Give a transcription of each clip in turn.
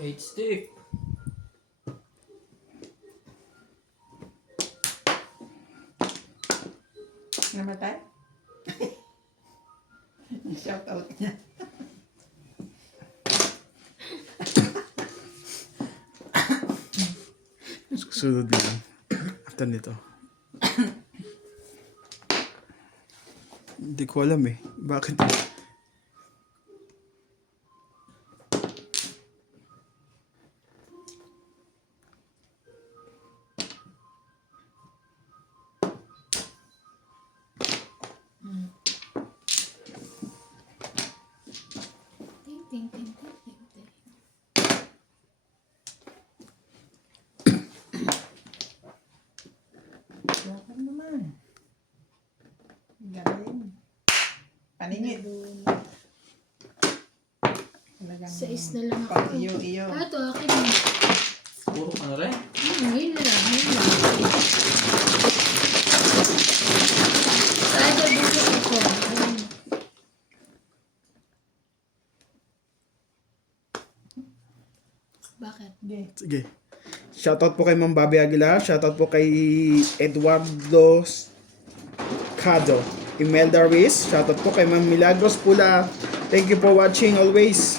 Eight stick. Namatay? Shout out niya. Susunod lang. After nito. Hindi ko alam eh. Bakit? Ting, ting, ting, ting, ting, ting. Bakit naman? Galing. Paningit. Talagang 6 na lang ako. pag iyo-iyo. Ah, ito akin na. Puro ka na rin. Ngayon na lang. Ngayon lang. Kaya bukas ako. Ayun. Bakit? Sige. Sige. Shoutout po kay Ma'am Bobby Aguilar. Shoutout po kay Eduardo Cado. Imelda Ruiz. Shoutout po kay Ma'am Milagros Pula. Thank you for watching always.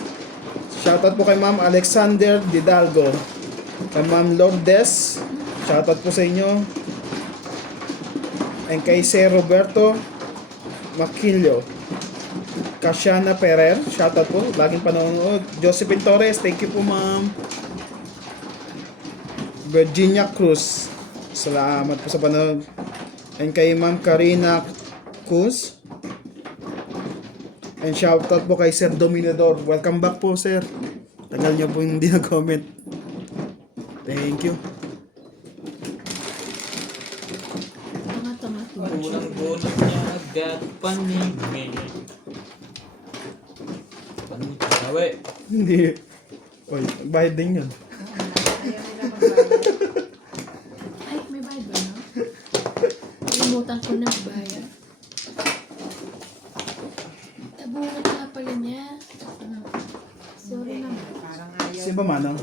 Shoutout po kay Ma'am Alexander Didalgo. Kay Ma'am Lourdes. Shoutout po sa inyo. And kay Sir Roberto Maquillo. Kasiana Ferrer. Shoutout po. Laging panonood. Josephine Torres. Thank you po ma'am. Virginia Cruz. Salamat po sa panonood. And kay Ma'am Karina Cruz. And shoutout po kay Sir Dominador. Welcome back po, sir. Tagal niyo po hindi na-comment. Thank you. Tama-tama to. Unang-unang niya agad paningin. Sabi. Hindi. Oy, bayad din yun. Ayaw nila magbayad. Ay, may bayad ba, no? Kalimutan ko na bayad. Tabungan nga pala niya. Sorry Hindi, naman. parang ayaw. Si ba manang?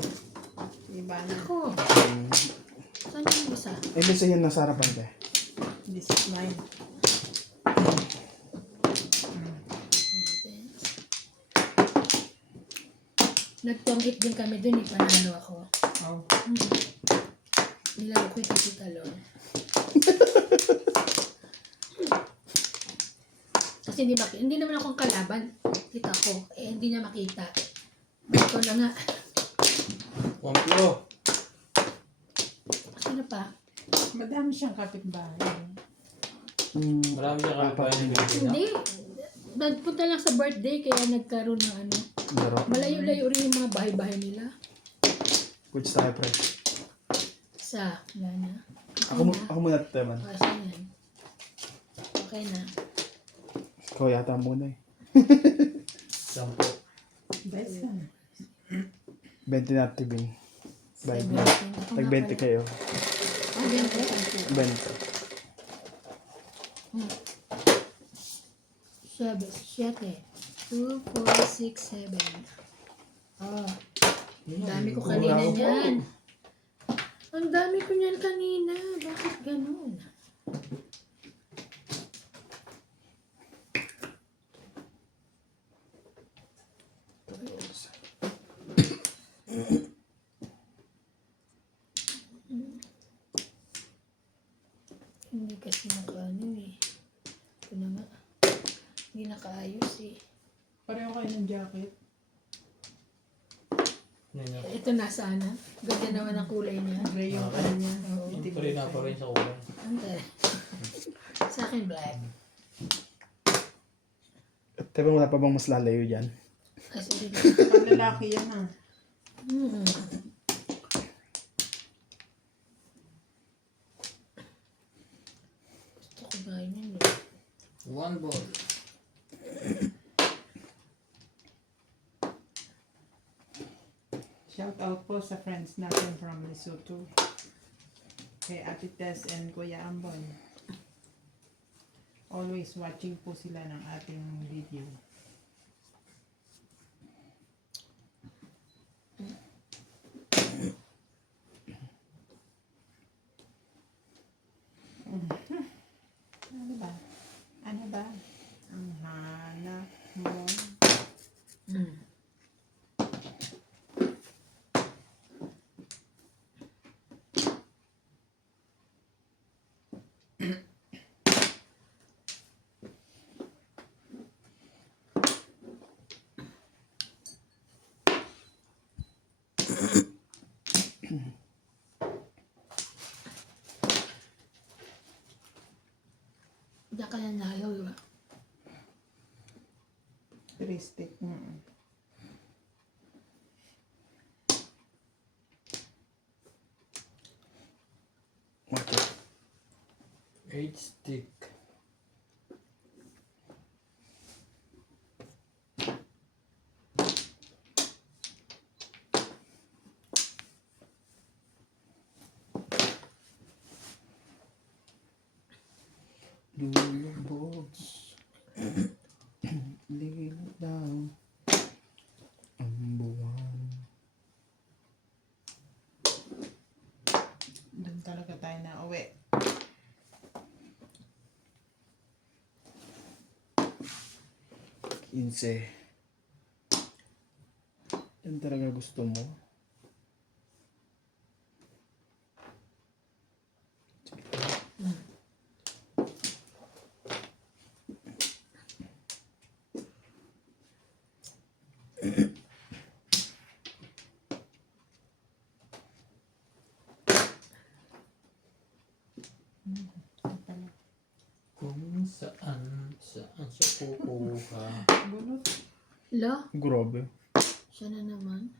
Iba na. Ako. Saan yung isa? Eh, bisa yun nasa harapan ko eh. This is mine. Nagtongit din kami dun, panalo ako. Oh. Nilaro ko yung talon. Kasi hindi naman akong kalaban. Kita ko. Eh, hindi niya makita. Ito na nga. Wamplo. Sino pa? Madami siyang kapitbahay. Marami siya kapayan ng gabi na. Hindi. Nagpunta lang sa birthday kaya nagkaroon ng ano. Laro. Malayo-layo rin yung mga bahay-bahay nila. Which tayo, pre? Sa, wala na. Ako muna teman. Okay, saan yan? Okay na. Ikaw yata muna eh. 10. Best na. 20 na tibing. Bayad na. 17. Tag 20 kayo. Ah, 20? 20. 7. 2, 4, 6, 7. Oh. Ang dami ko kanina niyan. Ang dami ko niyan kanina. Bakit ganun? Hindi kasi nakaano eh. Ito na nga. Hindi nakaayos eh. Pareho kayo ng jacket. Ito na sana. Ganda naman ang kulay niya. Gray yung ano niya. Oo. Itim Pa rin yung pa rin sa'yo. sa kulay. Ante. Sa akin black. Pero wala pa bang mas lalayo dyan? Kasi Panlalaki yan ah. gusto ko ba yun eh. One ball. Shout out po sa friends natin from Lesotho. Kay Ate Tess and Kuya Ambon. Always watching po sila ng ating video. Diyan ka nanalo, di ba? 3 stick. Okay. 8 stick. Lulubog. Lilot daw ang buwan. Doon talaga tayo na uwi. Kinse. Yan talaga gusto mo? Kung saan siya kukuha. Bunot. Hala, Grabe. siya na naman.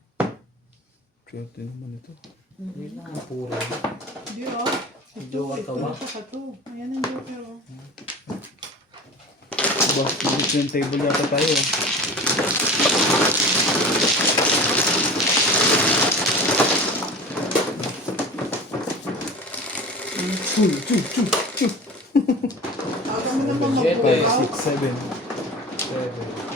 Swerte naman ito. Hindi lang ang puro. Hindi Ito, Joker ka ba? Ito ka to. Ayan ang joker Ba, yung table yata tayo. Aga mo naman Siyete. mag-workout. 6, 7. 7.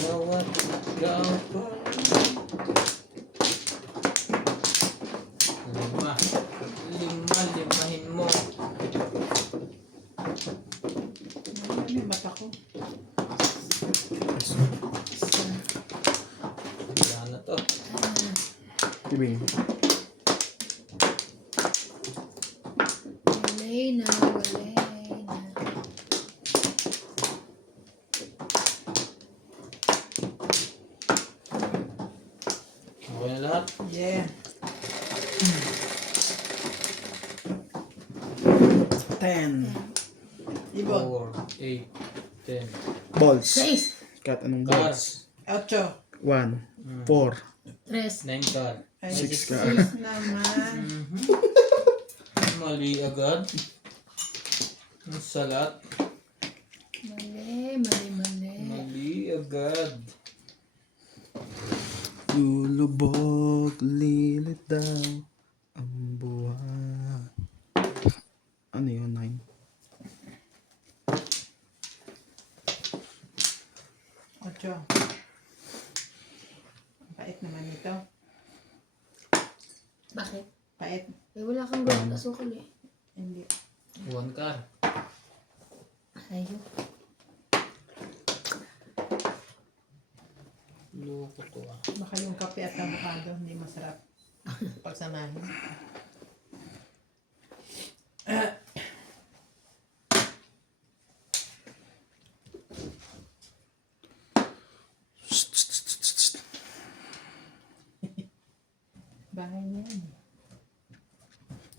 Gawat ikaw pa. Limahin mo. Ano yung mata ko? Wala na to. Tibing. Walay na, walay na. Okay na lahat? Yeah. 10. Ibon. 4, 8, 10. Balls. 6, Kat, anong Cars. balls? 8. 1, 4. 3, 9 card. Ay, 6 ka. 6 naman. Mali agad. Ang salat. mali, mali, mali. Mali agad. Lulubog, lilit daw ang buwan. Ano yun, 9? Ocho. Ang pait naman ito. Bakit? Pait. Eh, wala kang gawin asukal eh. Hindi. 1 card. Ayun. Loko to ah. Baka yung kape at avocado hindi masarap pagsamahin. Bahay niya yan.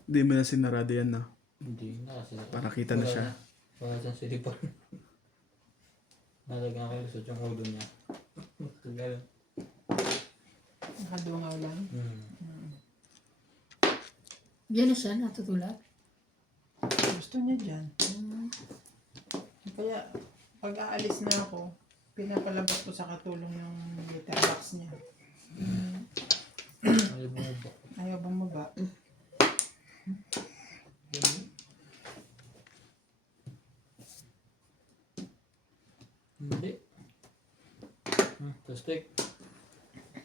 Hindi mo na sinarado yan na. Hindi na kasi. Para kita na siya. Wala siyang silipan. Nalagyan ko yung yung ulo niya. Tagal. Nakadungaw lang. Diyan na siya, natutulad. Gusto niya dyan. Kaya pag aalis na ako, pinapalabas ko sa katulong yung litter box niya. Ayaw mo ba? Ayaw bumaba. Hindi. Plastic.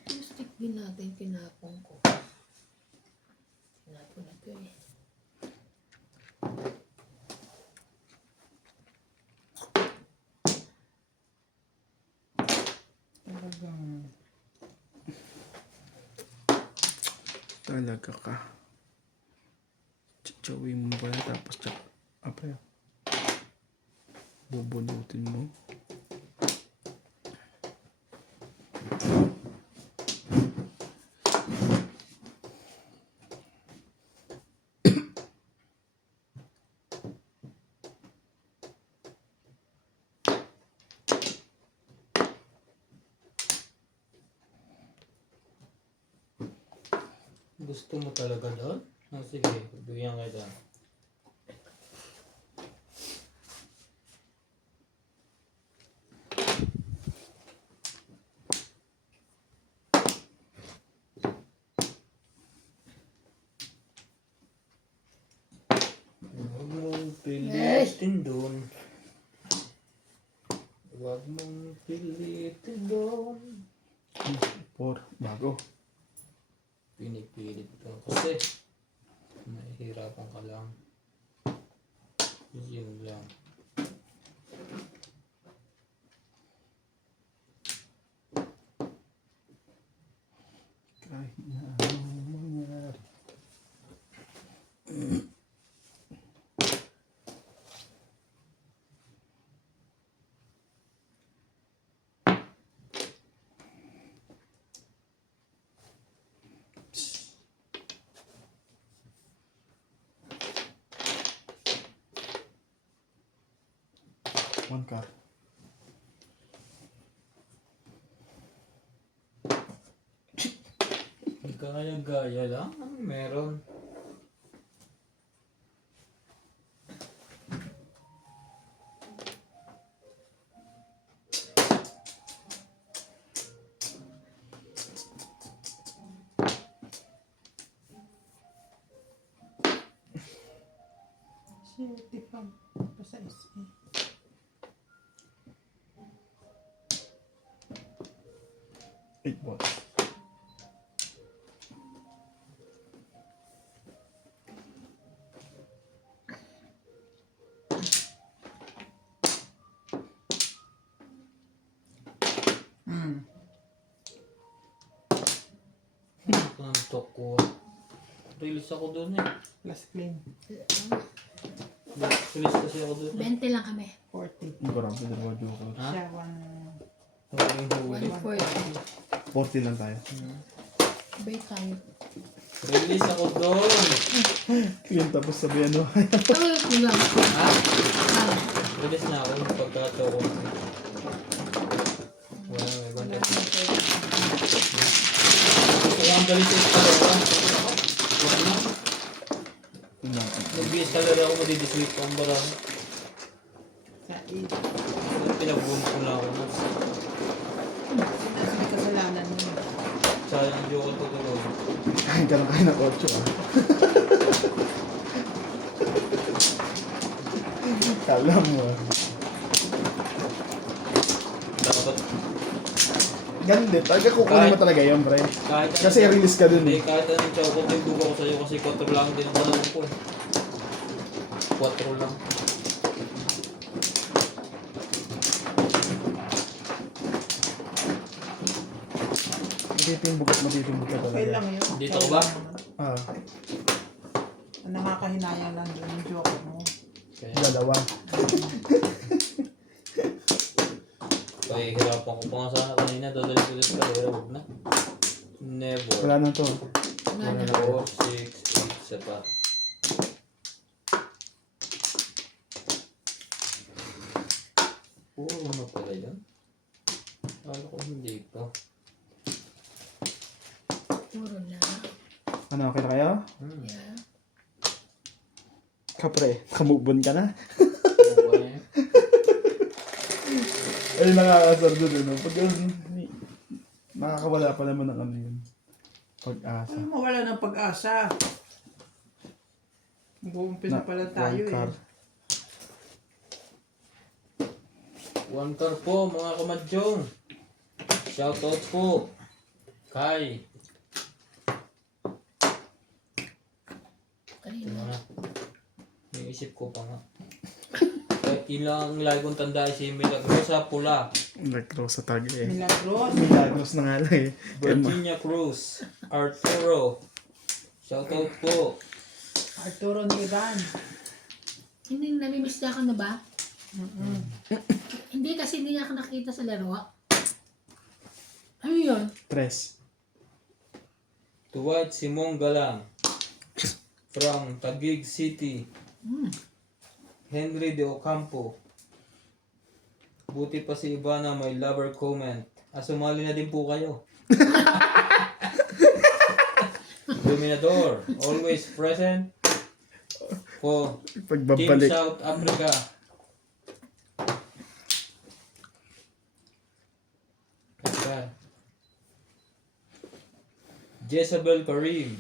Yung stick din natin, tinapon ko. Tinapon na ito eh. Talaga ka. Chichawin mo ba yan? Tapos apa yan? Bubunutin mo. Gusto mo talaga doon? Ah, sige, bigyan kita. Huwag mong pilitin doon. Huwag mong pilitin doon. 4. Bago. Pinipilit ko kasi mahihirapan ka lang. Yun lang. Kahit na anong mangyari. One card. Gaya-gaya lang. Ano meron? Shit, di pa. Basta SA. Eight balls. Antok ko. Release ako doon eh. Plus clean. Release kasi ako doon. 20 lang kami. 40. Grabe, dalawa joker. Ha? Siya, Huling huli. 140. 40 lang tayo. Bait tayo. Release ako doon. Yun, tapos sabihan mo. Ay, wala. Ha? Ah, Release na ako. Pagkato ko. Wala may wala banda. na pwede. Kaya ang galit sa eskalera. Nag-biis kalera ako madidisweet ko ang barang. Sa 8. Pinag-boom ko lang ako. Kasi may kasalanan mo. Sayang ang joke ko tuloy. Kain ka na kain ng 8 ah. Kala mo ah. Dapat Ganun din. Talaga kukunin mo talaga yun, pre. kahit Kasi release ka dun Hindi, eh. kahit anong choco, tigbuka ko sa'yo kasi 4 lang din ang tanong ko. 4 lang. Matitimbog ka talaga. Okay lang yun. Dito ka ba? Ah, Ang nakakahinayang lang doon yung joke mo. Kaya, dalawa. hirapan ko pa nga sana kanina. Dadalit-dalit ka, pero huwag na. Never. Wala na to. wala na. 4, 6, 8, isa pa. Puro na pala yun. Ano ko hindi pa. Puro na. Ano, okay na kayo? Yeah. Kapre, kamubon ka na. Okay. Ay, nakakasar doon, ano? Pag nakakawala pa naman ng ano yun. Pag-asa. Ay, mawala ng pag-asa. Mag-uumpisa pa lang tayo one card. eh. 1 car po mga kamadjong. Shoutout po kay Kanina. yung isip ko pa nga. Kahit ilang lagi kong tanda si Milagrosa Pula, Nag-close sa tag eh. Milagros. Milagros na nga lang eh. Virginia Cruz, Arturo, Shoutout po. Arturo Niban. Hindi, namimiss niya ka na ba? Hindi kasi hindi niya ako nakita sa laro. Ano yun? Tres. Tuwad Simong Galang. From Taguig City. Henry De Ocampo. Buti pa si Ivana may lover comment. Sumali na din po kayo. Dominador, always present for Team Pagbabalik. South Africa. Ayan. Jezebel Karim.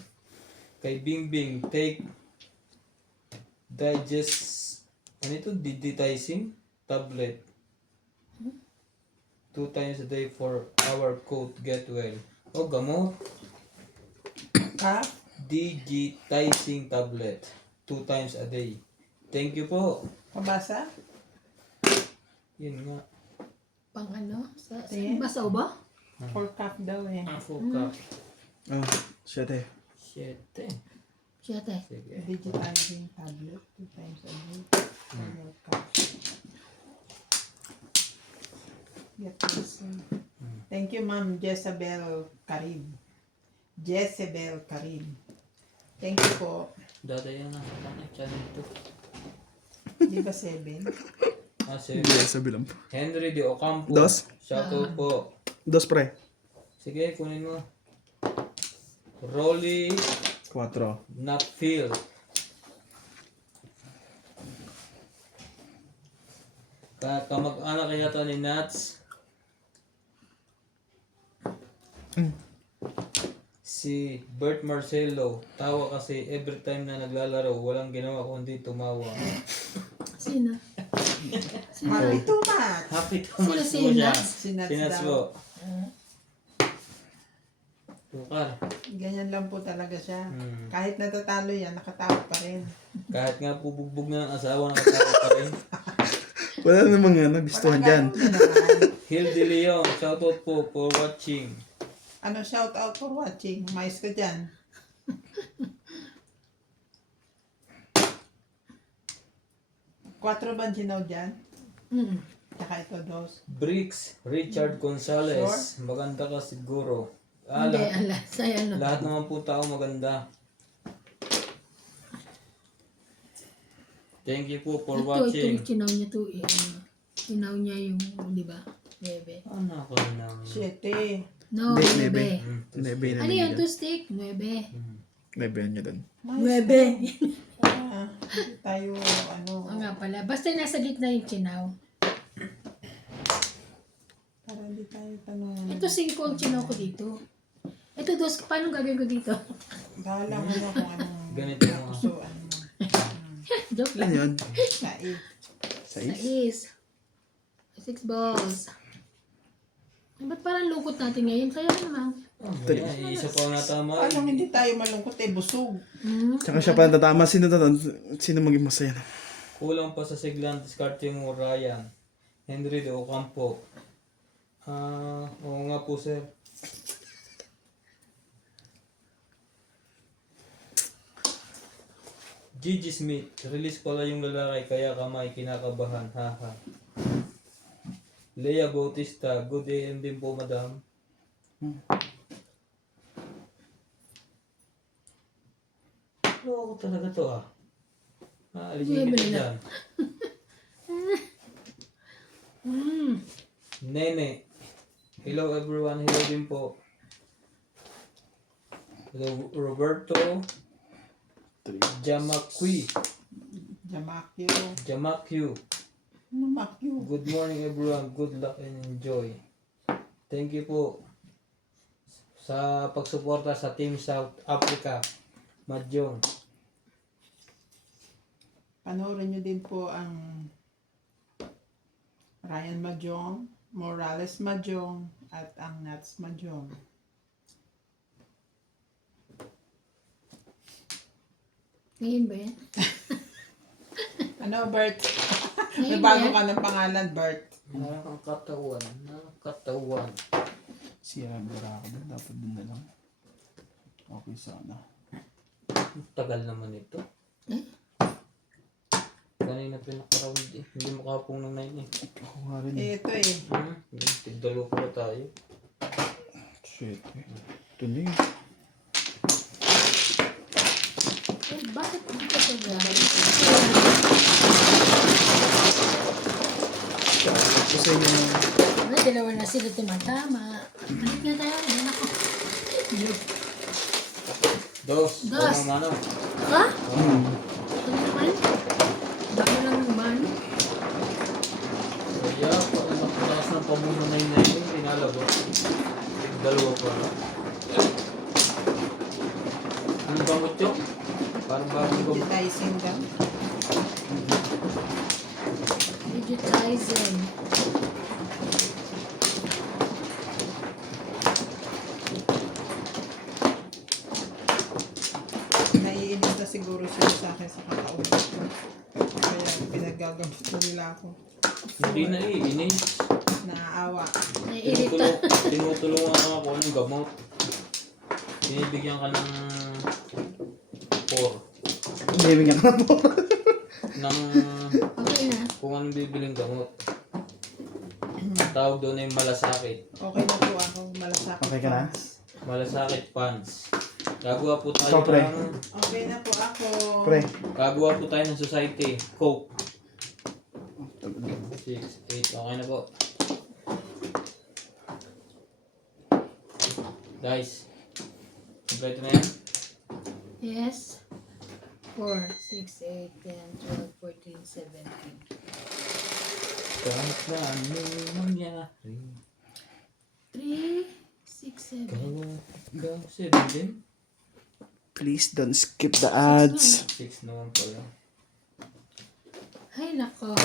Kay Bingbing, take digest, ano ito? Digitizing tablet. 2 times a day for our coat get well. O, gamot. Ha? Digitizing tablet. 2 times a day. Thank you po. Pabasa? Yun nga. Pang ano? Sa Tingin. basaw ba? 4 cup daw eh. Full cup. Oh, siya te. 7. Siyate. Sige. Digitizing tablet 2 times a day. 4 cup. Get this. Thank you, Ma'am Jezebel Karim. Jezebel Karim. Thank you po. Dadaya na. Ano channel ito? Di ba 7? Sige. Hindi, sabi lang po. Henry De Ocampo. Dos. Shoutout po. Dos pre. Sige, kunin mo. Rolly Cuatro. Napfield. Kamag-anak kaya to ni Nats. Si Bert Marcelo. Tawa kasi every time na naglalaro, walang ginawa kundi tumawa. Sino? Happy too much. Happy to Sino much si po siya. Nats? Si Nats Si Nats daw. po. Tukar. Ganyan lang po talaga siya. Hmm. Kahit natatalo yan, nakatawa pa rin. Kahit nga po bugbog na ng asawa, nakatawa pa rin. Wala namang nagustuhan dyan. Wala naman. Hill De Leon, shoutout po for watching. Ano, shout out for watching. Mais ka dyan. Quatro ba ginaw dyan? Tsaka ito, dos. Bricks, Richard Gonzalez. Maganda ka siguro. Hindi, Lahat, ala. Sa'yo ano? lahat naman po tao maganda. Thank you po for Ito, watching. chinaw niya to eh. Chinaw niya yung, di ba? Bebe. Ano ko nang... Siete. No, Hindi, bebe. Nebe na Ano niya yan? dyan. Two stick? Nuebe. Nebe niya dun. Nuebe. Hindi tayo, ano, Oo nga pala. Basta nasa gitna yung chinaw. para hindi tayo tanong. Ito 5 ang chinaw ko dito. Ito dos, paano gagawin ko dito? Bahala mo na kung anong Ganito mga... gusto, ano. Joke Ano lang. yun? Sais. Sais? 6 balls. Ba't parang lungkot natin ngayon? Kaya naman. Isa pa ang natama. Anong hindi tayo malungkot eh, busog. Tsaka siya pa natatama. Sino maging masaya na? Kulang pa sa siglang diskarte mo, Ryan. Henry De Ocampo. Oo nga po, sir. Gigi Smith, release pala yung lalaki kaya kamay kinakabahan, haha. Lea Bautista, good AM din po, madam. Loko talaga to ah. Alisin kita dyan. Nene. Hello everyone, hello din po. Hello Roberto. Jamakwi. Jamakyo. Jamakyu. Mamakyo. Good morning everyone. Good luck and enjoy. Thank you po sa pagsuporta sa Team South Africa. Madjong. Panoorin nyo din po ang Ryan Majong, Morales Majong, at ang Nats Majong. Ngayon ba yan? Ano, Bert? May Ngayon ba bago yan? ka ng pangalan, Bert. Ang katawan. Katawan. Sira bara ako dun. Dapat dun na lang. Okay sana. Tagal naman ito. Kanina pinakarawid eh. Hindi makapong ng 9 eh. Ako nga rin. Ito eh. Tigdalo pala tayo. Shit. Ito na yun. Eh, bakit hindi ka pag-gamit? Ito sa inyo. Ay, dalawa na sila tumatama. Balik nga tayo. Yan ako. Dos. Dos. Mano. Ha? Ito naman. Baka lang naman. Kaya pag nakataas ng pamuno na yun, pinalagot. Tigdalawa pala. Anong gamot yun? Parang bagong gamot. Digitizing gum. Digitizing. Naiinis na siguro siya sa akin sa kakausap ko. Kaya pinagagamit ko nila ako. Hindi na iinis. Naaawa. Naiirita. Tinutulungan ka ako ng gamot. Binibigyan ka ng 4. Bibigyan ka po. Ng Okay na. kung anong bibiling gamot. Tawag doon ay malasakit. Okay na po ako. Malasakit. Okay ka na? Malasakit pants. Gagawa po tayo Ikaw, pre. ng Okay na po ako. Pre. gagawa po tayo ng society. Coke. 6, 8. Okay na po. Guys. Kompleto na yan? Yes. 4, 6, 8, 10, 12, 14, 17. Kahit na anong mangyari. 3, 6, 7. Go 7 din? Please don't skip the ads. 6 naman pala. Ay, nako.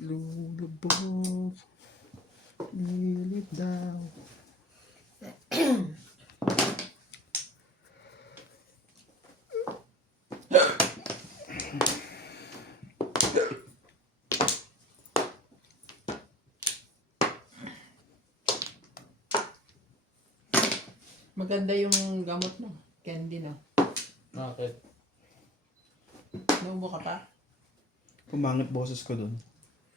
Lulubog. Lilit daw. Maganda yung gamot mo. Candy na. Bakit? Naubo ka pa? Pumangit boses ko dun.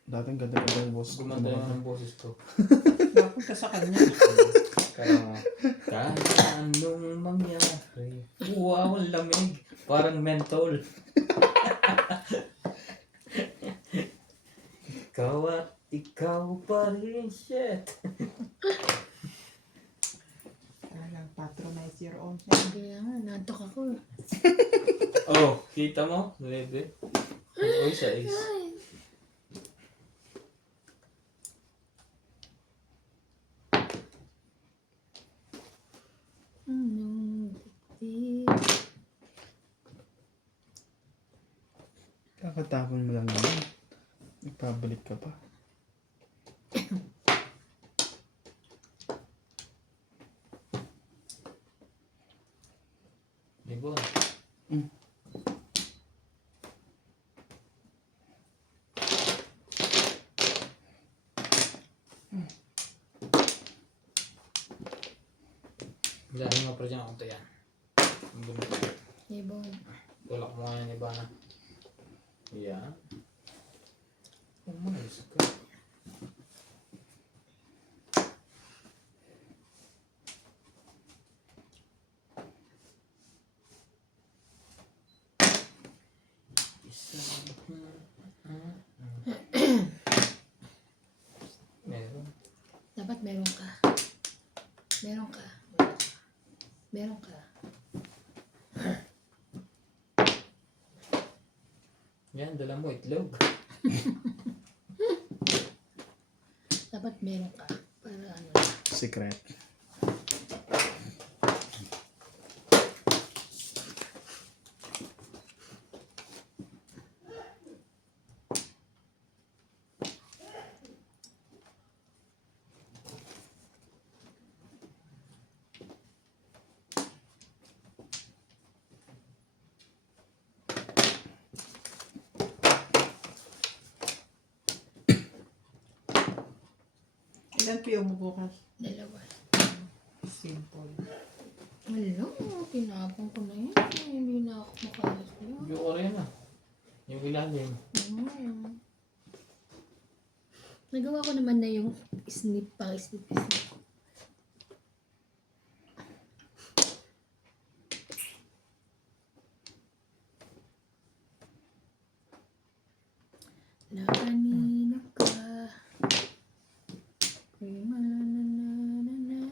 Dating ganda-ganda yung boses ko. Gumanda naman ang boses ko. Bakit ka sa kanya? Kaya nga, kahit anong mangyari. Wow, ang lamig. Parang mentol. Ikaw at ikaw pa rin, shit. Talagang patronize your own. Kaya nga, nantok ako. Oh, kita mo? Lebe. Oy, sa is. Ay. Dikdik. Kakatapon mo lang naman. Ipabalik ka pa. Di ba? Dahil nga pa dyan ako ito yan. Ang ganito. Ibon. Tulak mo nga yan, iba na. Yan. Umayos ka. Isa. Meron. Dapat meron ka. Meron ka. Meron ka. Yan, dala mo itlog. Dapat meron ka. Para ano. Secret. Ilan piyo mo bukas? 2. Simple. Wala, tinapon ko na yan. Hindi na ako makalas yun. Yung arena. Yung ilalim. Nagawa ko naman na yung snip. Na kanina ka. Ay, manananana.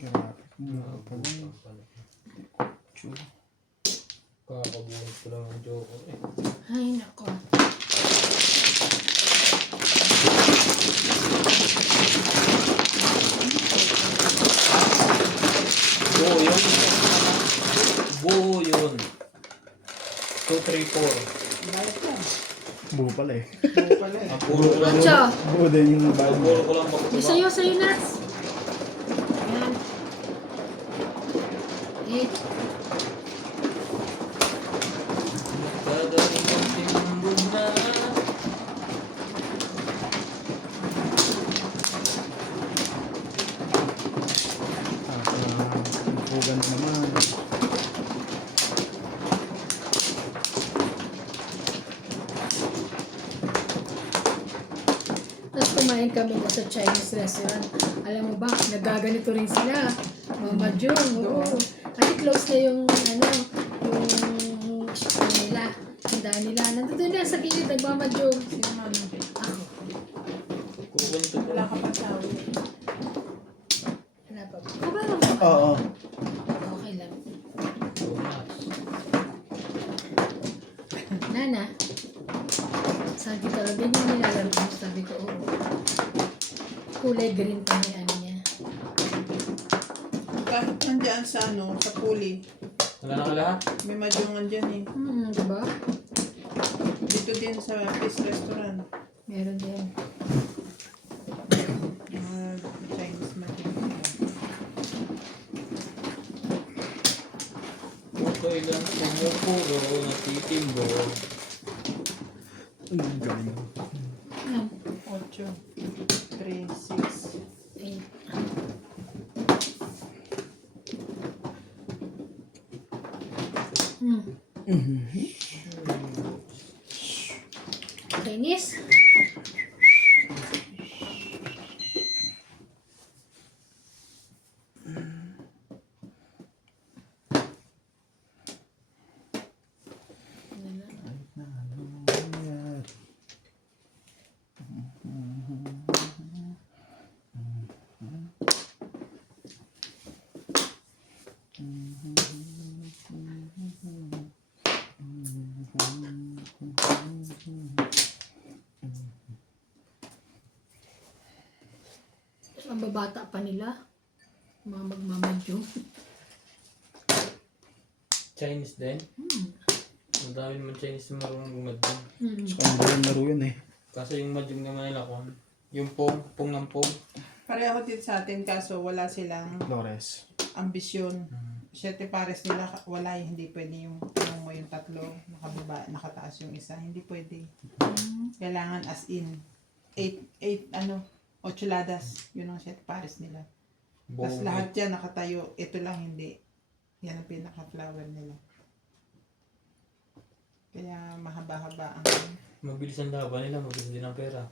Grabe. Mga pala. Kakabuhat ko lang ang joker eh. Ay, nako. Buo yun. Buo yun. 2, 3, 4. Bayad ka. Buo pala eh. Oo pala eh. Ang puro ko lang. Ocho. Buo din yung Ang bag. puro ko lang Yung bakit sa'yo, Nats. Ayan. 8. Magdadaling ang timbog na. Bugan naman. Tapos kumain kami sa Chinese restaurant. Alam mo ba, nagaganito rin sila. Mama Jung, oo. Kasi close na yung, yung nila. Tandaan nila. Nandito na sa gilid, nag-Mama Jung. Sino man ang Ako. Kukwento ko Wala lang. ka pa sawi. Wala pa. Kabalo mo. Oo. Okay lang. Bumas. Nana, sabi ko, ganyan nilalaro ko. Sabi ko, oo. Kulay green pa may ano niya. Kahit nandyan sa sa puli, Wala na ka lahat? may madyungan dyan eh. Diba? Dito din sa Peace Restaurant. Meron din. Mga Chinese madyungan. Okay lang pumupuro, natitimbog. Ang galing. Yan. 8, 3, 6. 8. Chinese? Ang babata pa nila. Mga magmamadyo. Chinese din. Ang dami naman Chinese na marunong gumadyan. Saka magaling laro yun eh. Kaso yung madyong naman nila kon, yung pong ng pong. Pareho din sa atin kaso wala silang Flores. ambisyon. 7 pares nila wala eh. Hindi pwede yung tanong mo yung 3 nakababa, nakataas yung isa. Hindi pwede. Kailangan as in 8 ladas. Yun ang 7 pares nila. Tapos Buong lahat yan nakatayo. Ito lang hindi. Yan ang pinaka-flower nila. Kaya mahaba-haba ang mabilis ang laban nila, mabilis din ang pera.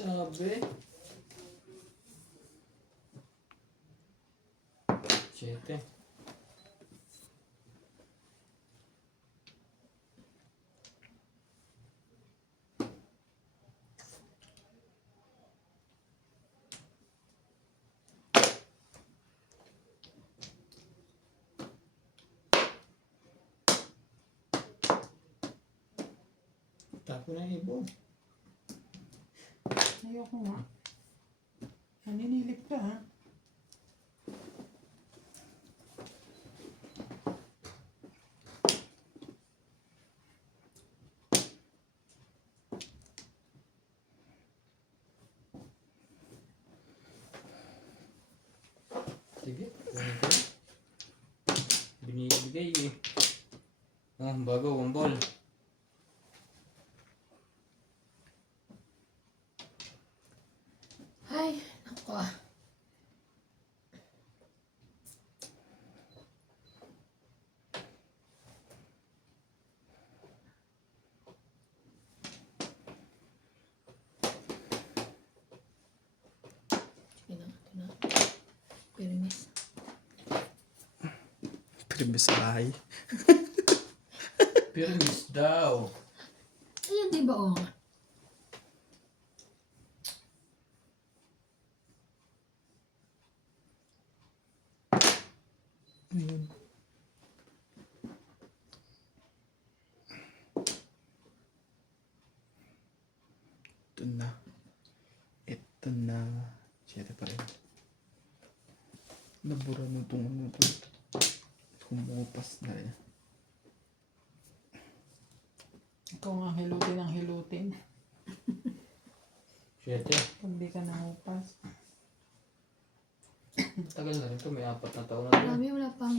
Sabi. 7. Tapo na yung ibon. Ayoko nga. Naninilip ka ha. Sige. Kunin ko. Binibigay eh. Oh, bago, 1 ball. Ay, ako ah. Sige na, ito na. Pirimis. Primis sa bahay. Pyramis daw. Ayan, di ba oh? Ayun. Ito na. Ito na. 7 pa rin. Nabura mo itong ano ito. Kumupas na rin. Ikaw nga hilutin ang hilutin. 7. Pag di ka nangupas. Tagal na rin to. May 4 na taon na rin. Marami, wala pang.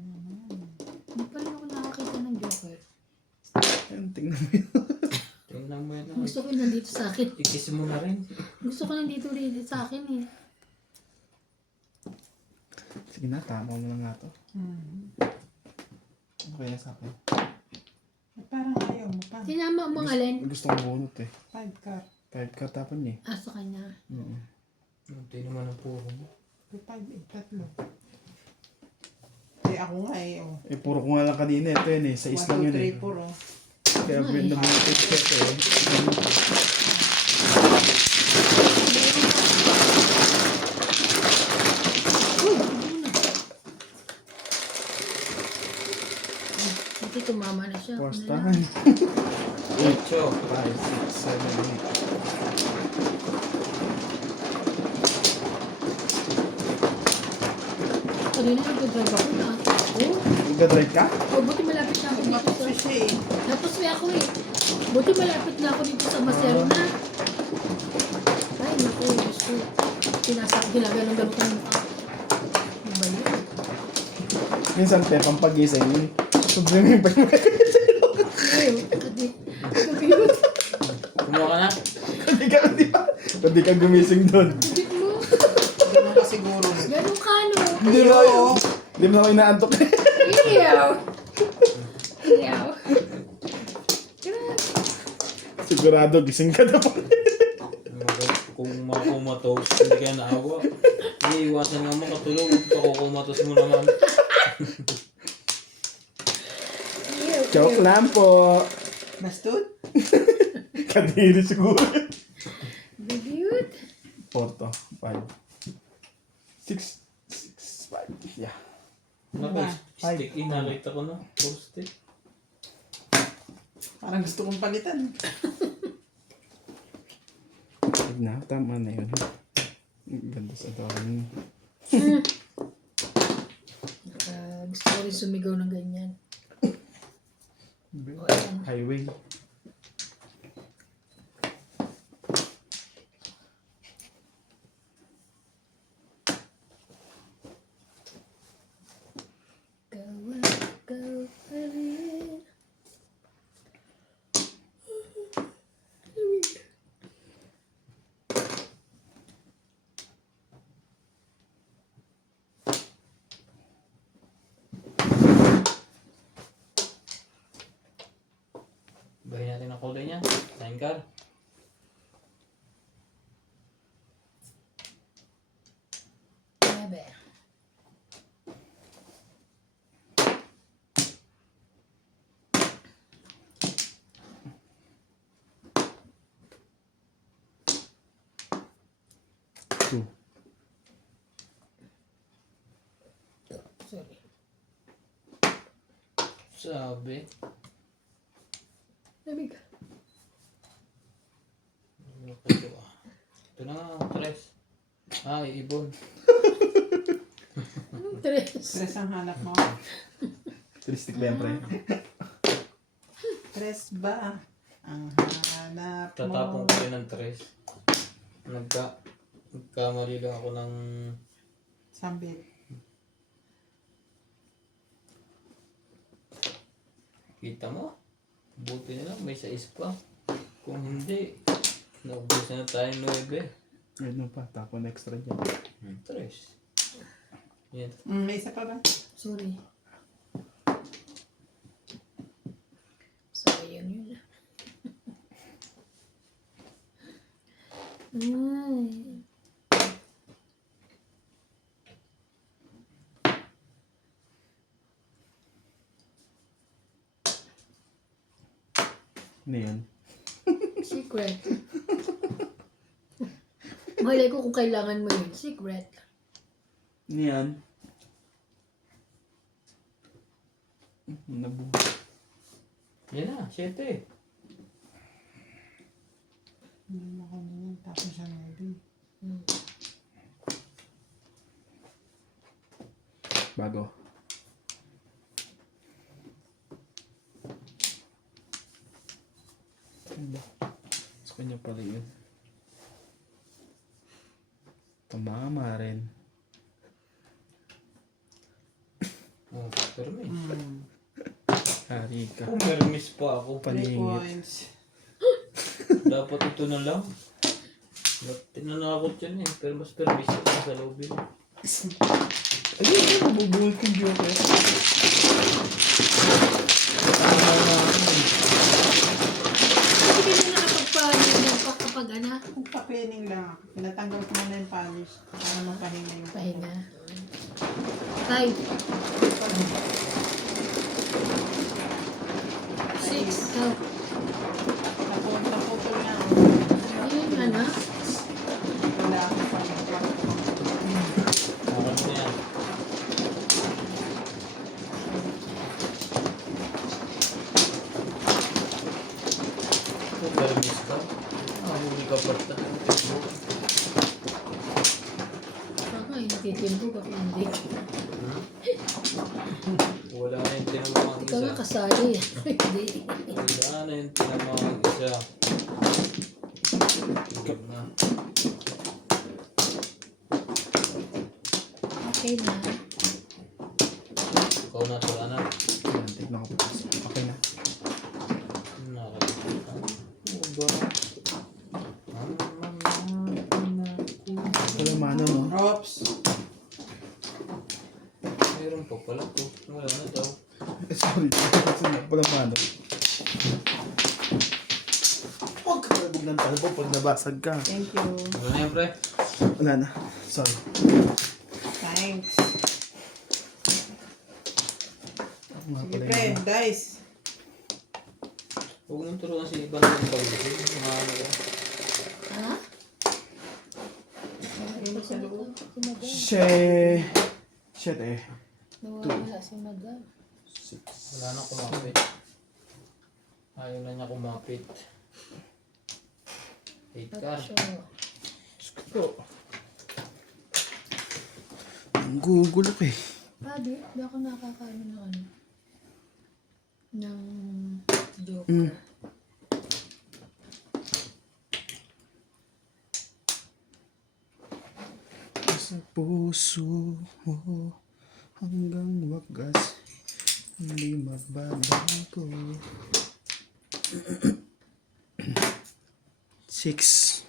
Hindi pa rin ako nakakita ng Joker. Ayun, tingnan mo yun. Tingnan mo yan. Gusto ko yung nandito sa akin. Ikis mo na rin. Gusto ko nandito rin sa akin eh. Sige na, tama mo na nga to. Okay na sa akin. Parang ayaw mo pa. Sinama mo ang alin? Gusto ko bunot eh. 5 car. 5 ka tapon eh. Ah, sa kanya. Hindi naman ang puro mo. 5 eh, 3. Eh ako nga eh. Oh. Eh, puro ko nga lang kanina. Ito yun eh. Sa 1, islang 2, yun eh. 3, 4 oh. Kaya ganda mo yung picture ko eh. Hindi, tumama na siya. First Ano lang. time. 8. 5, 6, 7, 8. Kanina nag-drive ako na. Oh, Nagdadrive ka? oh, buti malapit na ako dito Tumakas sa... siya eh. Tapos may ako eh. Buti malapit na ako dito sa Masero na. Ay, naku, gusto. Ginagalong-galong ko ng mukha. Ano ba yun? Minsan te, pampagising yun. Swimming pa yung Ay, kadi. Kabiyot. Kumuha ka na? Hindi ka gumising doon. Kabiyot mo. Ganun ka siguro. Ganun ka, no? Hindi mo ako. Hindi mo ako inaantok. Iyaw. Iyaw. Grabe. Sigurado gising ka na po. Kung makumatos, hindi kaya naawa. Iiwasan nga mo katulog. Pakukumatos mo naman. Iyaw. Joke lang po. Bastod? Kadiri siguro. Kabiyot. 4 to. 5. 6. 6, 5. Yeah. Naku, Five. stick in. Nakita ko na. Full stick. Parang gusto kong palitan. Na, tama na yun. Ganda sa dami. Gusto ko rin sumigaw ng ganyan. O, ayan. Highway. Go pa rin. Tangkar. Bebe. Two. Sorry. Sabi. Lamig. Ano pa ito ah? Ito na nga, tres. Ay, ibon. Anong tres? Tres ang hanap mo. Tristic ba yan, pre? Tres ba ang hanap mo? Tatapong ko rin ng tres. Nagkamali lang ako ng Sambit. kita mo. Buti na lang, may 6 pa. Kung hindi, naubos na tayo 9. Ano pa, tapon extra dyan. Tres. Yan. May isa pa ba? Sorry. Sorry, yun. Ay. Ano yan? Secret. Malay ko kung kailangan mo yun. Secret. Ano yan? Nabuhay. Yan na, 7. Hindi ako naman. Tapos siya nabi. Bago. Ano ba? Sa kanya pala yun. Tumama rin. Oh, permis. Hari ka. Kung permis pa ako. 3 Paningit. points. Dapat ito na lang. Tinanakot yan eh. Pero mas permis ako sa lobby. Ayun, mabubuhay kong joker. Tama na ako. Hindi ka na nakapagpahinga kapag ano, Kung pa-cleaning lang ako. Pinatanggal ko muna yung polish para mapahinga yung pahinga. 5. 6. Oh. Naputol nga ako. Ayun, ano? Wala akong pang Nakot na yan. Kung permis ka, huli ka pa ta. Baka natitimbo ka kung hindi. Wala na yung tinamang Ikaw nga isa. kasali. Hindi. Wala na yung tinamang isa. Yun na. Okay na. Ikaw na ito, anak. Ayan, tignan ko pa. Okay na. Nakakita. Ano ba? Wala mano, no? Oops. Mayroon pa pala to. Wala na daw. Sorry. Kasi wala mano. Huwag ka talabog ng talabog pag nabasag ka. Thank you. Wala na yan, pre. Wala na. Sorry. Thanks. Ako nga Sige pala pre, yun. dice. Huwag nang turuan si Ivan ng pag-isip. Mga ano ko. Ha? Yung sa loob. Shit eh. Nawawala si Madam. Wala na kumapit. Ayaw na niya kumapit. 8 ka. So, Ang gugulap eh. Pabi, di ako nakakaano ng ano. Ng joke. Sa puso mo hanggang wagas hindi magbabago. 6.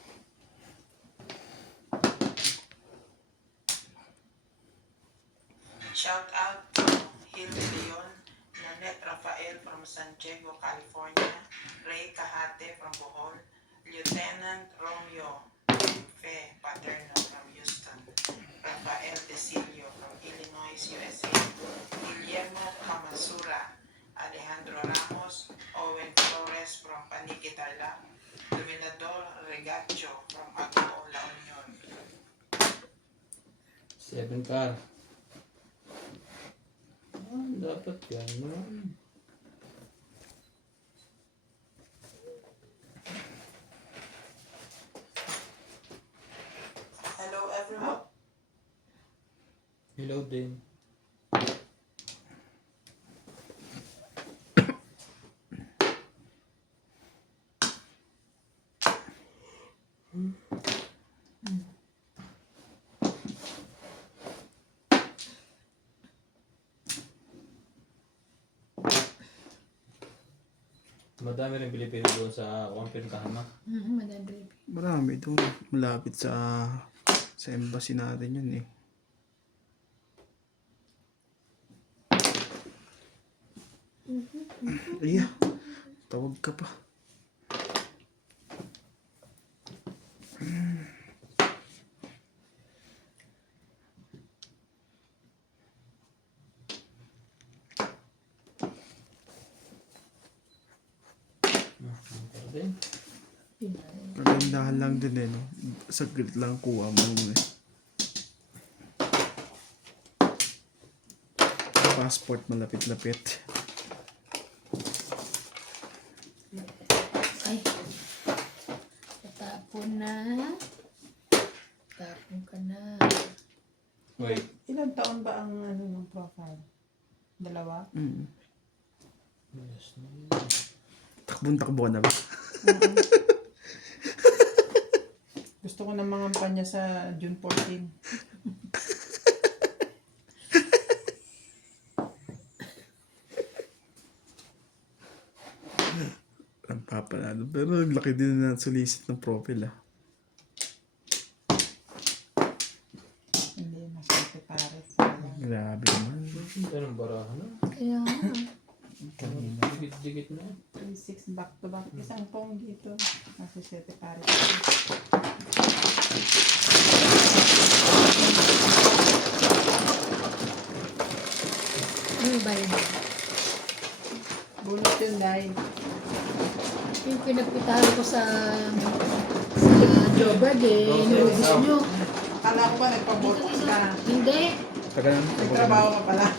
Shout out to Hill Leon, Nanette Rafael from San Diego, California, Ray Cajate from Bohol, Lieutenant Romeo Fe Paterno from Houston, Rafael Desilio from Illinois, USA, Guillermo Camasura, Alejandro Ramos, Owen Flores from Paniquitala, Dominador Regacho from Agoo, La Union. 7 car. Dapat ganun. Hello everyone. Hello din. Madami rin Pilipino doon sa kumpirtahan na. Madami. Marami doon. Malapit sa embassy natin yun eh. Iya, tawag ka pa. Din. Kagandahan lang din eh, no? Saglit lang kuha mo eh. Passport malapit-lapit. Ay. Tatapon na. Tapon ka na. Wait. Ilang taon ba ang ano ng profile? 2? Yes. Takbon-takbo na ba? Gusto ko ng mga kampanya sa June 14. Ang papanalo. Pero ang laki din na solicit ng profile ah. Hindi, masente pares. Sayang. Grabe naman. Ganun barahan na. Kaya nga. Dikit-dikit na. 3-6 back to back. Isang pong dito. Nasa 7 pares. Ano ba yun? Bunot yun dahil. Yung pinagpitahan ko sa Joburg eh. Inubos nyo. Akala ko ba nagpabotox ka? Hindi. Taga na. Nagtrabaho ka pala.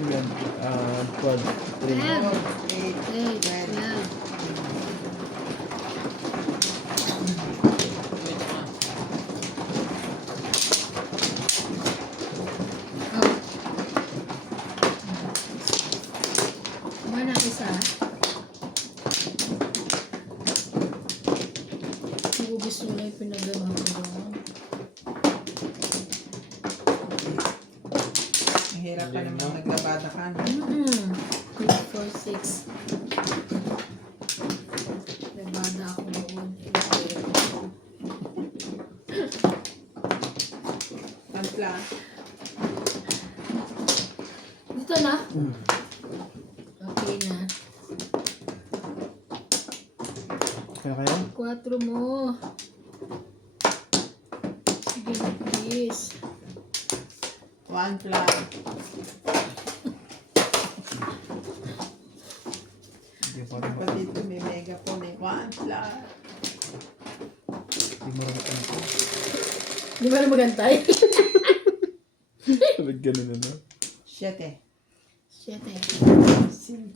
Yan. 12. 3. 8. 8. Yan. Oh. Kumana isa. Ubus mo na yung pinagawa ko doon. Mahirap pa naman naglabada ka. No? 3, 4, 6. Nabada ako noon. Tampla. Dito na? Okay na. Kaya? 4 mo. Sige na please. 1 flag. Hindi pa Pa dito may megaphone eh. 1 flag. Hindi mo rin ito. Di ba na magantay? Sabi ganun na no? 7. 7. 5. 6.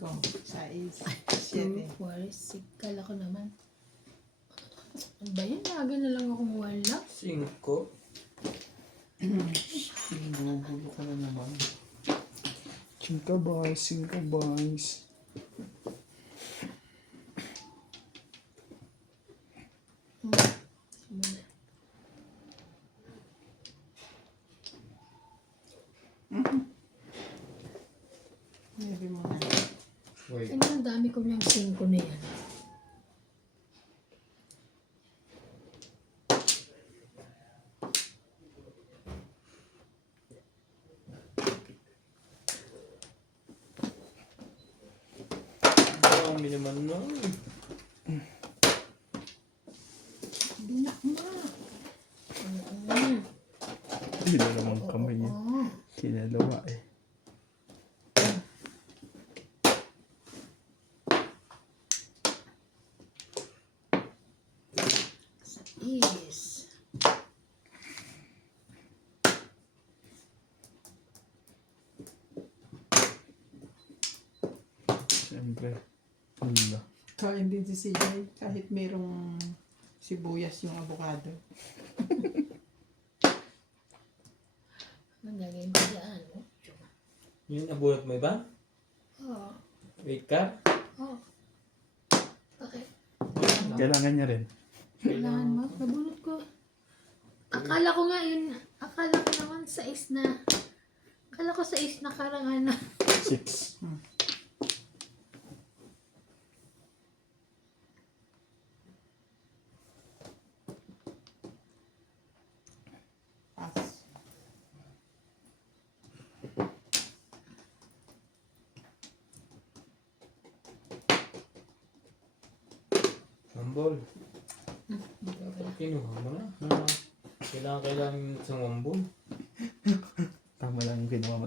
7. 4, 6. Kala ko naman. Ano ba yan? Lagi na lang akong wala. 5. Gugulo ka na naman. 5 boys, 5 boys. Sabi mo na. Wait. Ano ang dami ko yung 5 na yan. Dami naman na. Hindi na, ma. Hindi na naman kamay niya. Oo. Kinalawa eh. Is. Siyempre. Wala. Kain din si CJ. Kahit merong sibuyas yung avocado. Ang gagawin ko dyan. Yun, nabulot mo iba? Oo. Wait ka? Oo. Bakit? Kailangan niya rin. Kailangan mo? Nabunot ko. Akala ko nga yun. Akala ko naman sa is na. Akala ko sa is na karangan na. 6. Pass. Mambol. Kinuha mo na. Kailangan sa mambol. Tama lang yung ginawa mo.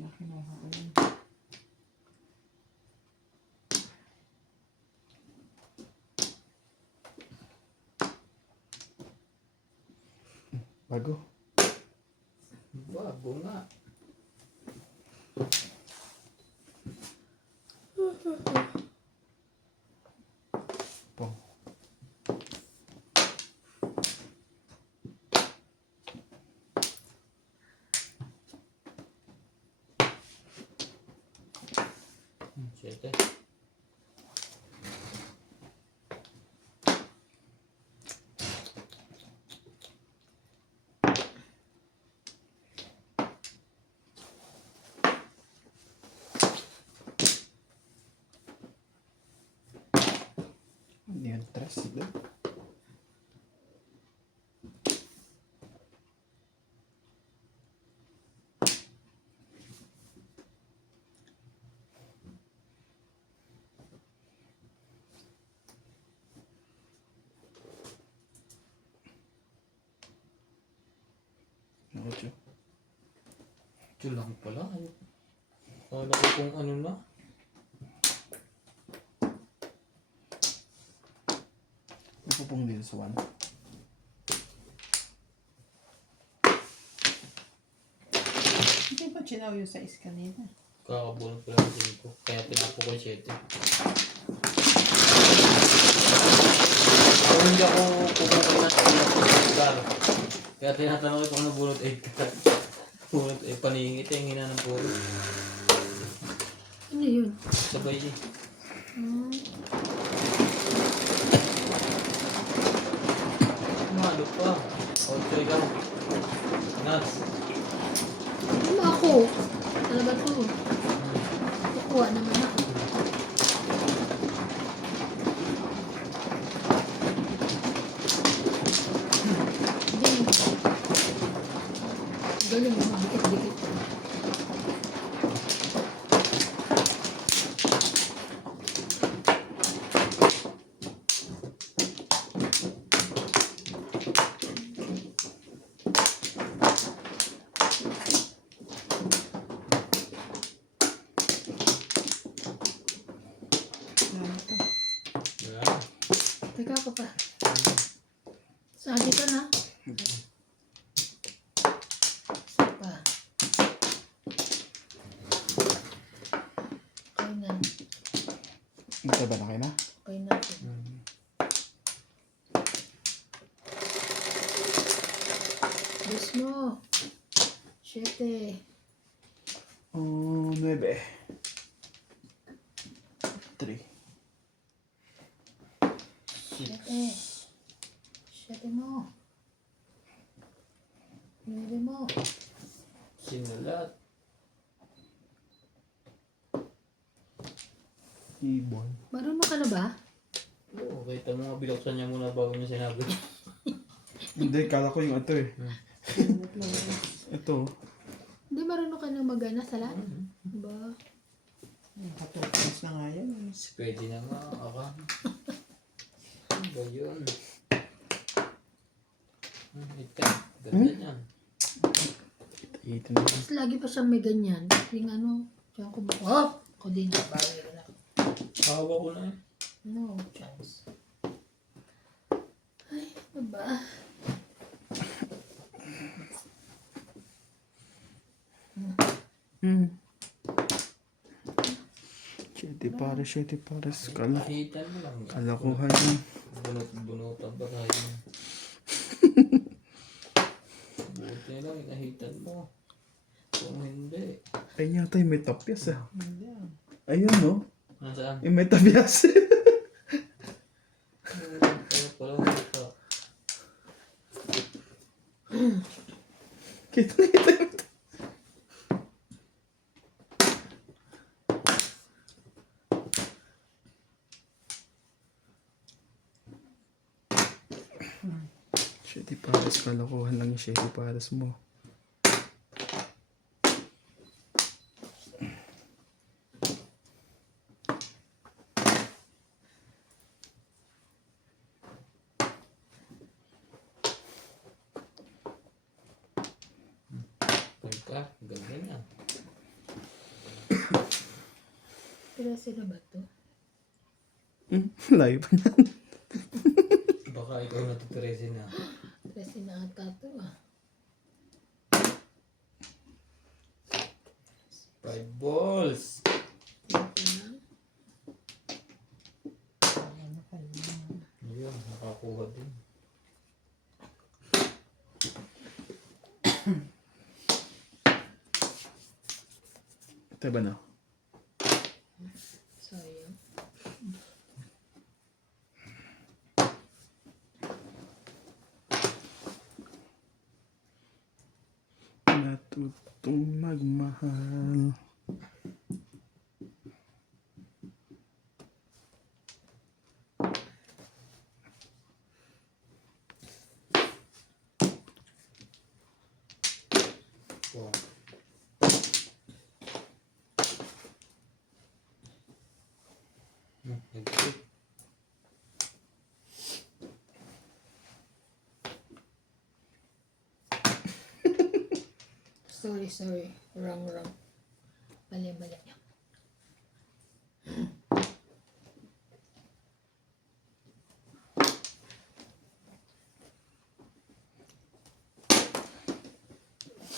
Yung kinuha ko yun. Bago. Bago nga. Pong. Siyete. Ano yun? 3 doon. Ocho. Ito lang pala. Kala ko kung ano na. Ano po pong dito sa 1? Hindi ba chinaw yung sa is kanina? Kakabulot ko lang sa ko. Kaya tinapo ko yung siyete. Kung hindi ako pupunta na sa lugar. Kaya tinatanong ko kung nabulot 8 ka. Bulot paningit yung hina ng puro. Ano yun? Sabay eh. Malo pa. Otso ikaw. Nuts. Ano ako? Talaga to. Kukuha naman ako. Galing. Galing. Dikit-dikit. Ano to? Wala. Teka ako pa. Sali ka na. Isa pa. Okay na. Mataba na kayo na? Okay na. Bus mo. 7. Oh, 9. 3. 7. 7 mo. 9 mo. Sinulat. Ibon. Marunong ka na ba? Oo. Kita mo nga, binuksan niya muna bago niya sinabi. Hindi, kala ko yung ito eh. Ito. Hindi, marunong ka nang magana sa lahat. Diba? Nakatulog na nga yan. Pwede na nga, aka. Ano ba yun? Ito, ganda niyan. Ito na. Tapos lagi pa siyang may ganyan. Yung ano, diyan ko oh! Ako din yung bawi na. Hawa ko na eh. No chance. Ay, ano ba? Shitty pares. Kala Nahitan mo lang. kalakuhan yun. Bunot-bunutan pa tayo. Buti lang, nahitan mo. Kung hindi. Ay yata yung may tapyas ah. Hindi ah. Ayun no. Nasaan? Yung may tapyas. Kaya pala ito. Kita yung Shitty pares. Kalakuhan lang yung shitty pares mo. Pagka, ganda niya. Pero sila ba to? Layo pa niyan. Baka ikaw natuturesin na. Kasi naata to ah. 5 balls. Dito lang. Ano kayo? Ayun, nakakuha din. Ito ba na? Sayang. Natutong magmahal. Wow. Nag-sit. Sorry. Wrong. Mali.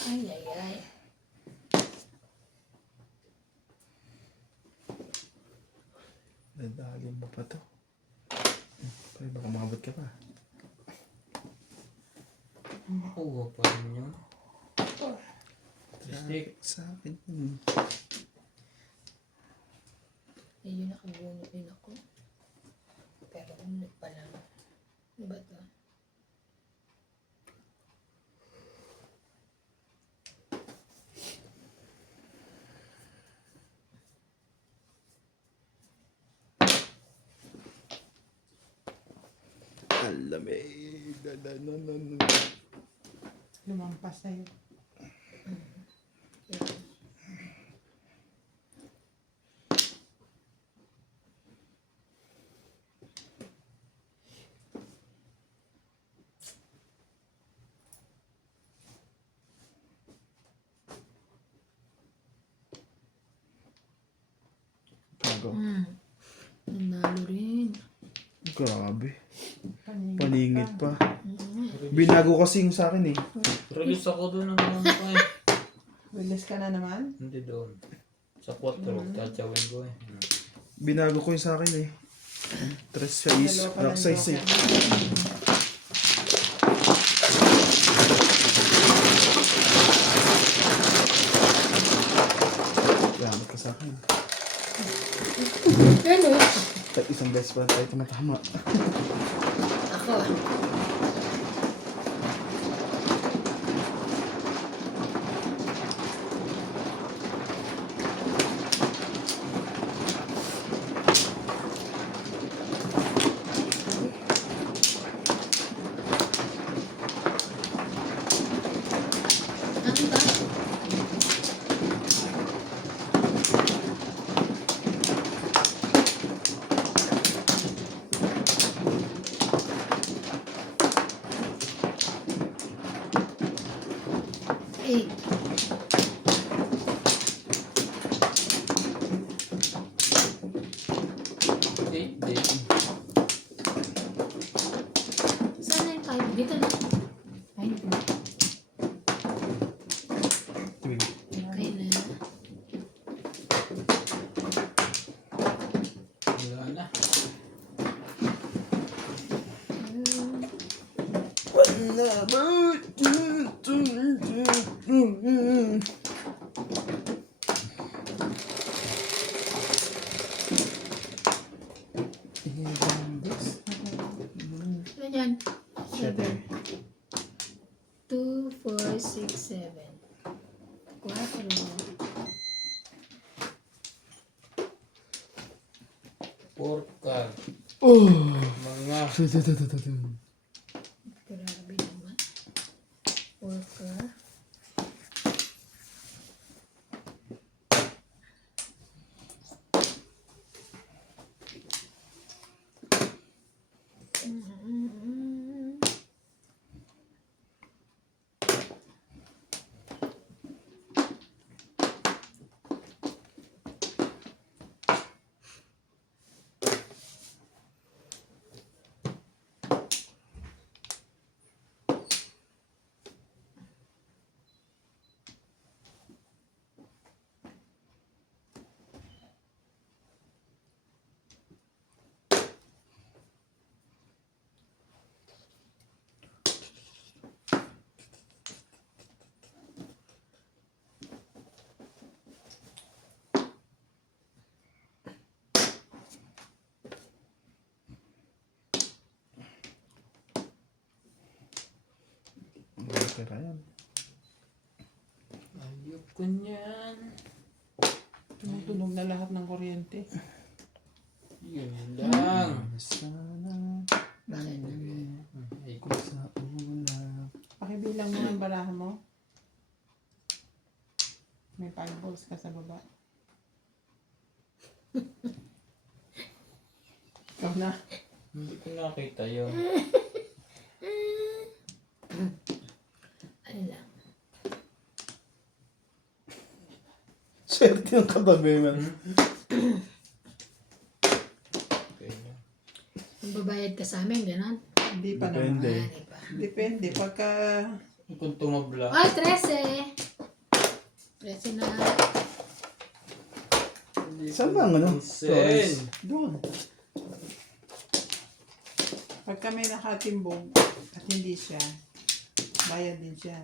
Ay. Dadalhin mo pa to. Ay, baka makabot ka pa. Makuha pa rin yun. Stick. Sa akin. Ayun, nakabunot din ako. Pero ulit pa lang. Ano ba to? Alamig. Lumampas na yun. Tago. Nanalo rin. Grabe. Paningit Paningit pa. Mm. Binago kasi yung sa akin eh. Release ako doon ng mga eh. Release ka na naman? Hindi doon. Sa 4, tatsawin ko eh. Binago ko yung sa akin eh. 3-6. Dalawa pa Rock lang size eh. joker. Gamit ka sa akin. Ano? Kahit isang beses pa tayo tumatama. Ako. 8. Eight din. Saan na yung 5? Dito na. Ay, Okay na. Wala na. Ano yan? 7. 2, 4, 6, 7. 4. Porka. Oh. Mga Grabe naman. 4 ka. Pera yan. ayoko niyan. tumutunog na lahat ng kuryente. Yun lang. Sana Bakit? Ay, ko sa ulap. Pakibilang mo ang baraha mo. May 5 balls ka sa baba. Ikaw na. hindi ko nakita yun. Ano lang. Swerte yung katabi man. Okay na. Magbabayad ka sa amin, gano'n? Hindi pa Depende. naman. Hindi pa. Depende. Pagka Kung tumabla. Ay, 13! 13 na. Saan ba ang ano? Sen. Flores? Doon. pagka may nakatimbog at hindi siya, bayad din siya.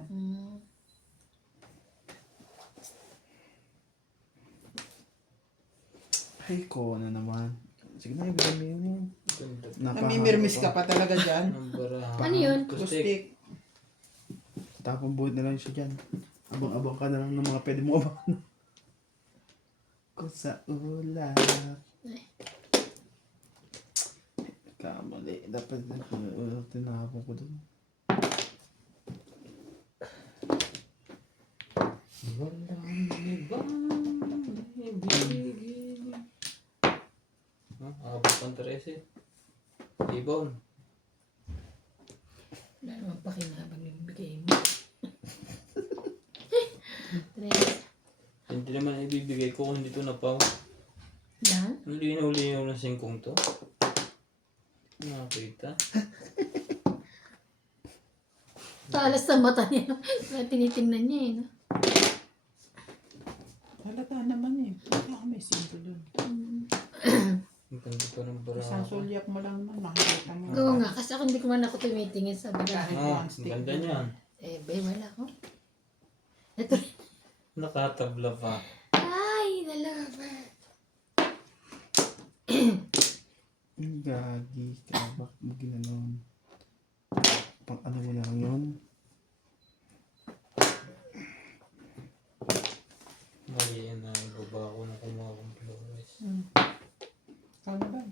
Ay ko na naman. Sige na, ibigay mo yun. Ganda. Namimirmis ka pa talaga dyan. Ng baraha. Ano yun? Kustik. Kustik. Tapang buhat na lang siya dyan. Abang-abang ka na lang ng mga pwede mo abang. Ko sa ulap. Kamali. Dapat tinapon ko dun. Walang ibang ibigin. Abot ng 13. Ibon. Wala naman pakinabang yung bigay mo. 3. Hindi naman ibibigay ko kung hindi ito napaw. Lang? Ang linaw-linaw ng singkong to. Nakita. Talas sa mata niya. Kaya tinitingnan niya eh. No? Halata naman eh. Baka may sinto dun. Ang ganda pa ng baraha. Isang sulyak mo lang naman, makikita mo. Oo nga, kasi ako hindi ko man ako tumitingin sa bagahe. Ah, ang ganda niyan. Eh, wala ko. Ito. Nakatabla pa. Ay, dalawa pa. Gagi ka. Bakit mo ginanon? Pang ano mo lang yun? Mali yan na ibaba ko na kumuha kong flores. Ano ba?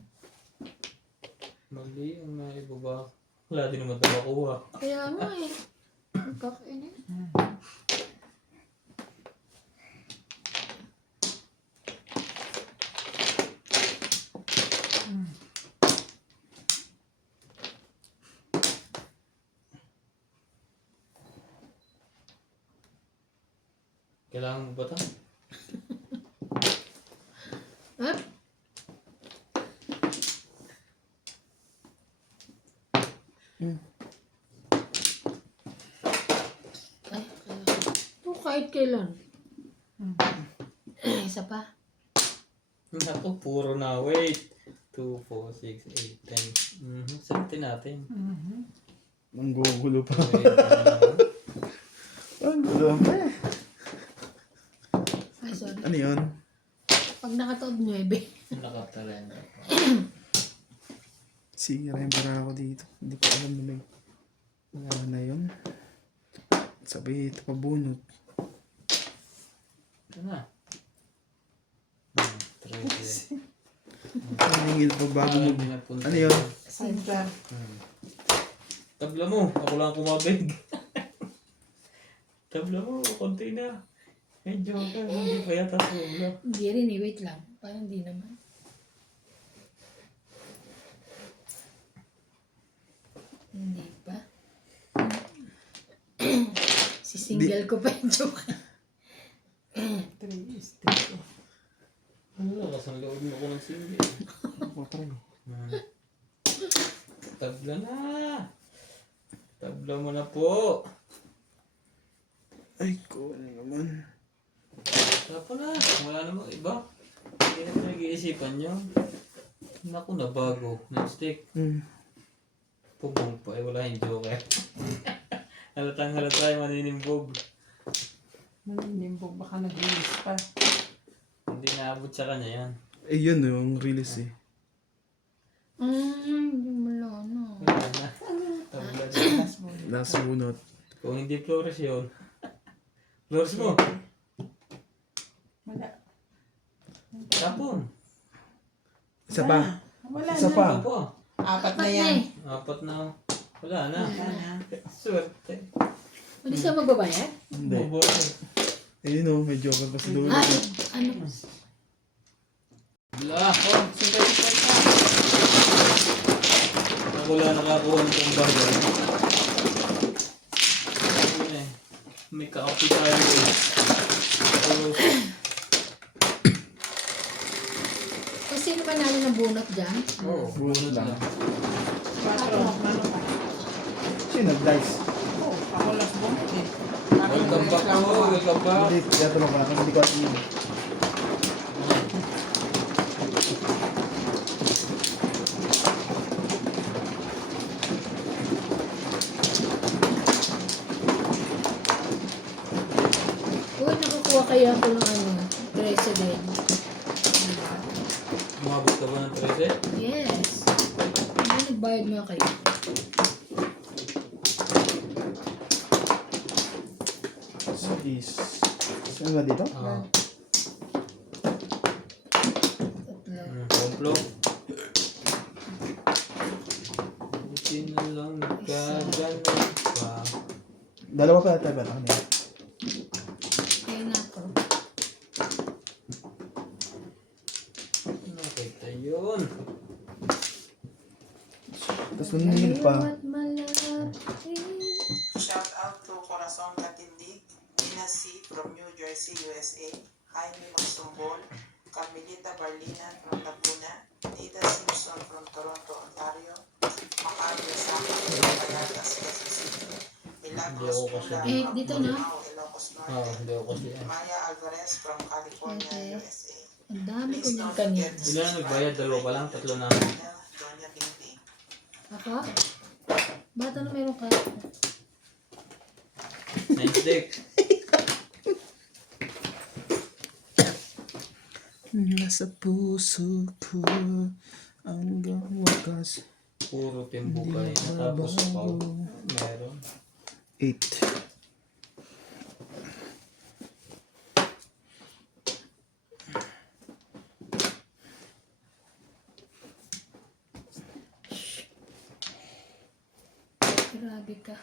Mali ang naibaba. Wala din naman ito makuha. Kaya nga eh. Pagkakainin. Kailangan mo ba ito? Up. Ay, kahit kailan. Isa pa. Naku, puro na. Wait. 2, 4, 6, 8, 10. Sagutin natin. Ang gugulo pa. Wait, Ang gulo pa eh. Ay, sorry. Ano yun? Pag nakataob 9. Nakatalenda pa. Sira yung para ako dito. Hindi ko alam na may ano na yun. Sabi ito pa bunot. Ito na. 13. Naningil pa bago mo. Ano Ano yun? Center. Tabla mo. Ako lang kumabig. Tabla mo. Konti na. Medyo ka. Hindi pa yata sobra. Hindi rin eh. Wait lang. Parang hindi naman. Hindi pa. Sisingle ko pa yung joke. 3 is 3. Ano, kasang loob mo ko ng sindi. Ako pa rin. Tabla na. Tabla mo na po. Ay, ko ano naman. Tapo na. Wala namang iba. Hindi na pinag-iisipan nyo. Naku, nabago. Non-stick. Pugong pa. Eh, wala yung joke eh. Halatang halata yung maninimbog. Maninimbog, baka nag-release pa. Hindi naabot sa kanya yan. Eh, yun yung release eh. Hindi mo lang ano. Wala na. Tabla na. Last mo. Last bunot. Kung hindi Flores yun. Flores mo. Wala. Tapon. Isa pa. Wala Isa na. pa. Apo. Apat na Apat yan. Apat na. Wala na. Wala na. Swerte. Hindi siya magbabayad? Hindi. Bobo. Eh, no, may joker pa sa dulo. Ay, ano? Wala. Oh, super pa. Ako lang nakakuha nitong bagay. Ayun eh. May ka-copy tayo eh. Pero, Kung sino pa namin nabunot dyan? oo, bunot lang. 4. Ano pa? Sino nag-dice? Oh, ako last bonus eh. Welcome back po. Welcome back. Hindi, kaya tulong ka. Hindi ko alam yun. Uy, nakakuha kaya ako ng ano, president. Umabot ka ba ng 13? Yes. Ano, nagbayad nga kayo? Saan ba dito? Oo. Tatlo. Komplo. Buti na lang nagkaganon pa. Dalawa pa tayo ba? Kanina. Kaya na ako. Nakita yun. Tapos naningil pa. At malapit. Shout out to Corazon Katindig, Nina C. from New Jersey, USA, Jaime Magsumbol, Carmelita Barlinan from Laguna, Tita Simpson from Toronto, Ontario, Macario Saka from Calatas, Quezon City, Milagros Hindi ako kasi. Pula Eh, from dito na. Bonao, Ilocos Oo, Norte, hindi ako kasi. Maya Alvarez from California, Okay. USA. Ang dami ko Please niyang don't kanina. forget to Ilan ang nagbayad? Dalawa pa lang? Tatlo na. Doña Bingbing. Ako? Bata na meron ka. Nice deck. Nasa puso ko hanggang wakas. Puro timbukay. Natapos pa. Meron. 8. Grabe ka.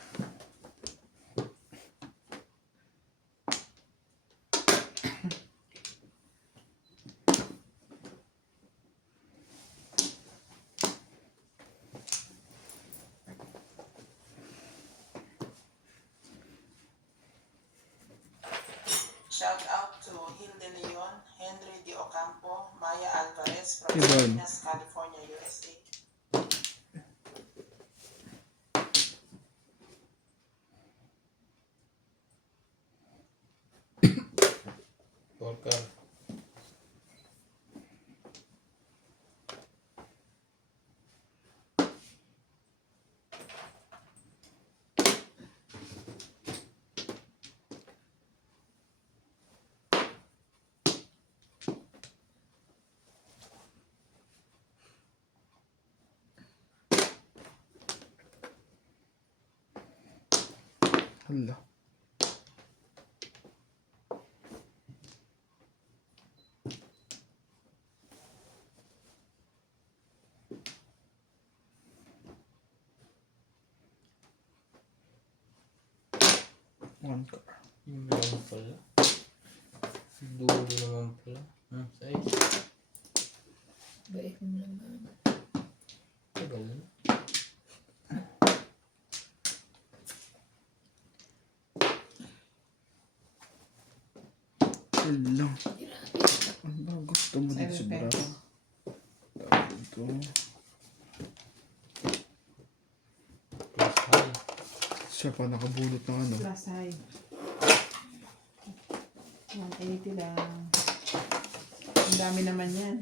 Shout Flores from Yun. Salinas, California, USA. Porcar. Hala. One car. Yung lang pala. Dulo naman pala. Size. Bait mo naman. Tagal na. Hala. Ano ba gusto mo dito sa braso? Ito. Plus high. Siya pa nakabunot ng ano. Plus high. 180 lang. Ang dami naman yan.